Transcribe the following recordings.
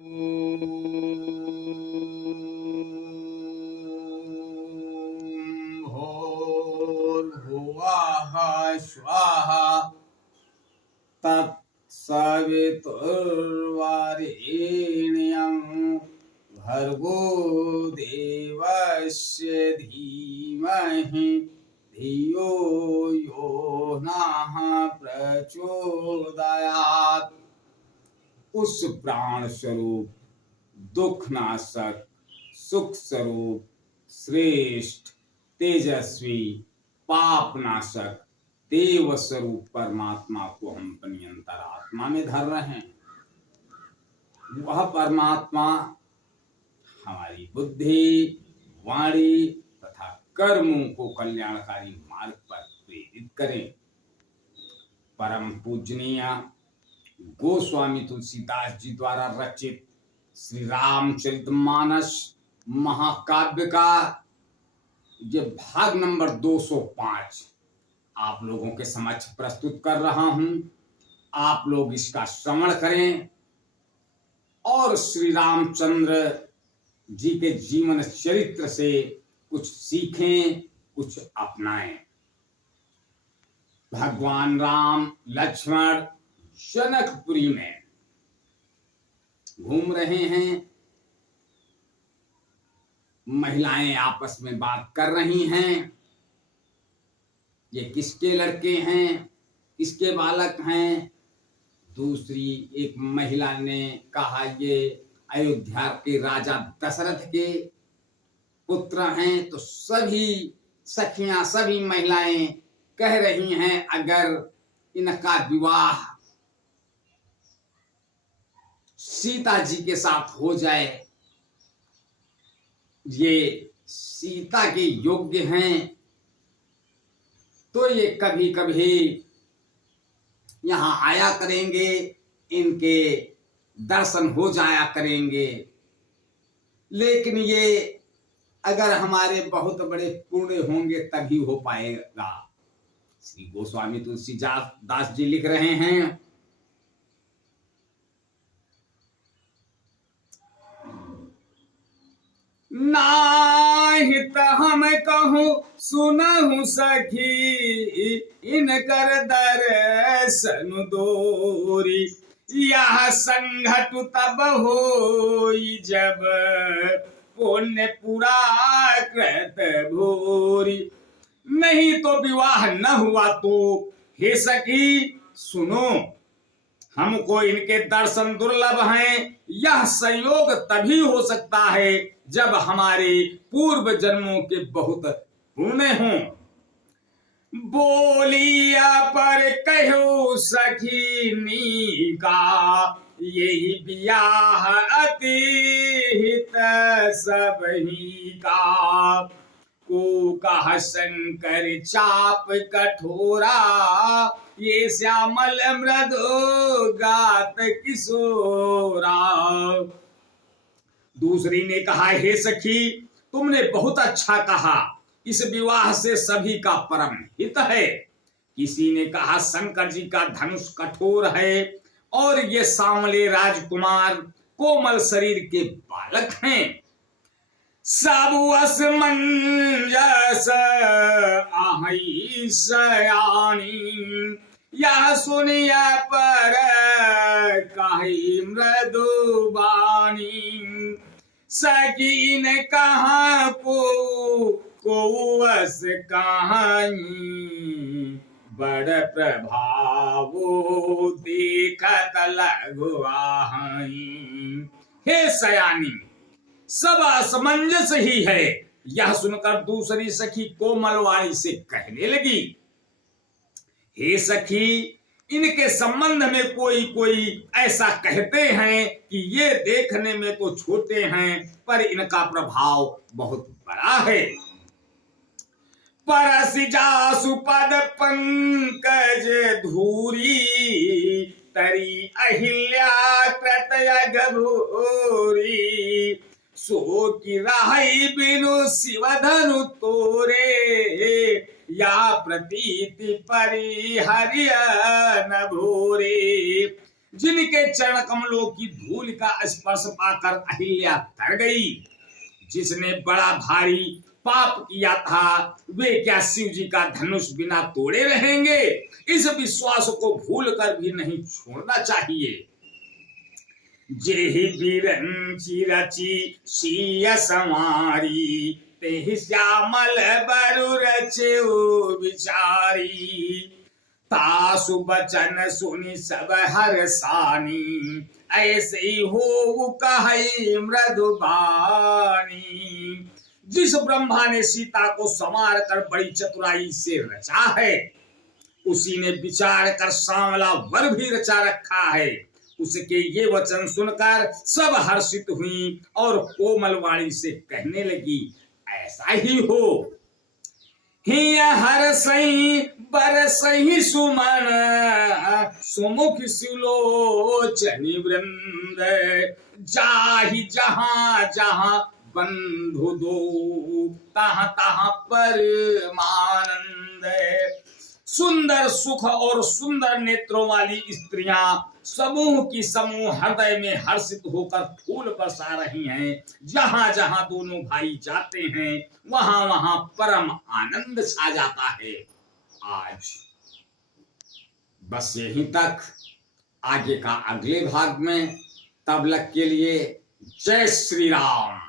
भूर्भुवः स्वाहा तत्सवितुर्वरेण्यं भर्गो देवस्य धीमहि धियो यो नः प्रचोदयात्। उस प्राण स्वरूप, दुख नाशक, सुख स्वरूप, श्रेष्ठ, तेजस्वी, पाप नाशक, देव स्वरूप परमात्मा को हम अपनी अंतरात्मा में धर रहे हैं। वह परमात्मा हमारी बुद्धि, वाणी तथा कर्मों को कल्याणकारी मार्ग पर प्रेरित करें। परम पूजनीय गोस्वामी तुलसीदास जी द्वारा रचित श्री रामचरितमानस महाकाव्य का ये भाग नंबर 205 आप लोगों के समक्ष प्रस्तुत कर रहा हूं। आप लोग इसका श्रवण करें और श्री रामचंद्र जी के जीवन चरित्र से कुछ सीखें, कुछ अपनाएं। भगवान राम लक्ष्मण जनकपुरी में घूम रहे हैं। महिलाएं आपस में बात कर रही हैं। ये किसके लड़के हैं, किसके बालक हैं। दूसरी एक महिला ने कहा ये अयोध्या के राजा दशरथ के पुत्र हैं। तो सभी सखियां, सभी महिलाएं कह रही हैं अगर इनका विवाह सीता जी के साथ हो जाए, ये सीता के योग्य हैं, तो ये कभी कभी यहाँ आया करेंगे, इनके दर्शन हो जाया करेंगे। लेकिन ये अगर हमारे बहुत बड़े पुण्य होंगे तभी हो पाएगा। श्री गोस्वामी तुलसीदास जी लिख रहे हैं, नाहित हम कहूँ सुनहु सखी, इनकर दर्शन दोरी। यह संघट तब होई जब पुण्य पूरा कृत भूरी। नहीं तो विवाह न हुआ तो हे सखी सुनो, हमको इनके दर्शन दुर्लभ हैं। यह संयोग तभी हो सकता है जब हमारे पूर्व जन्मों के बहुत पुण्य हों। बोलिया पर कहो सखी का, यही बियाह अति हित सबही का। को कह शंकर चाप कठोरा, ये श्यामल मृदु गात किशोरा। दूसरी ने कहा, हे सखी तुमने बहुत अच्छा कहा, इस विवाह से सभी का परम हित है। किसी ने कहा, शंकर जी का धनुष कठोर है और ये सांवले राजकुमार कोमल शरीर के बालक हैं। सब असमंजस आही सयानी, यह सुनिया पर कही मृदुबानी। सकीन कहाँ को वस कहानी, बड़ प्रभाव देखत लघुआहाई। हे सयानी सब असमंजस ही है। यह सुनकर दूसरी सखी कोमल वाणी से कहने लगी, हे सखी इनके संबंध में कोई कोई ऐसा कहते हैं कि ये देखने में तो छोटे हैं पर इनका प्रभाव बहुत बड़ा है। परस जासु पद पंकज धूरी, तरी अहिल्या कृतयग भूरी। सो की राही बिनु शिवधनु तोरे, या प्रतीति परिहरिय न भूरे। जिनके चरण कमलों की धूल का स्पर्श पाकर अहिल्या तर गई। जिसने बड़ा भारी पाप किया था वे क्या शिव जी का धनुष बिना तोड़े रहेंगे। इस विश्वास को भूल कर भी नहीं छोड़ना चाहिए। जेहि बिरंची रची सिय समारी तेहि श्यामल बरु रचेउ विचारी। तासु बचन सुनि सब हरसानी ऐसे ही हो कहि मृदुबानी। जिस ब्रह्मा ने सीता को संवार कर बड़ी चतुराई से रचा है उसी ने विचार कर सांवला वर भी रचा रखा है। उसके ये वचन सुनकर सब हर्षित हुई और कोमल वाणी से कहने लगी, ऐसा ही हो। हिया हर सही बर सही सुमन सुमुख सुलोचनी वृंद। जाहि जहां जहां बंधु दो तहां तहां परमानंद। सुंदर सुख और सुंदर नेत्रों वाली स्त्रियां समूह की समूह हृदय में हर्षित होकर फूल बरसा रही हैं। जहां जहां दोनों भाई जाते हैं वहां वहां परम आनंद छा जाता है। आज बस यहीं तक। आगे का अगले भाग में। तब तक के लिए जय श्री राम।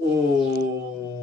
ओ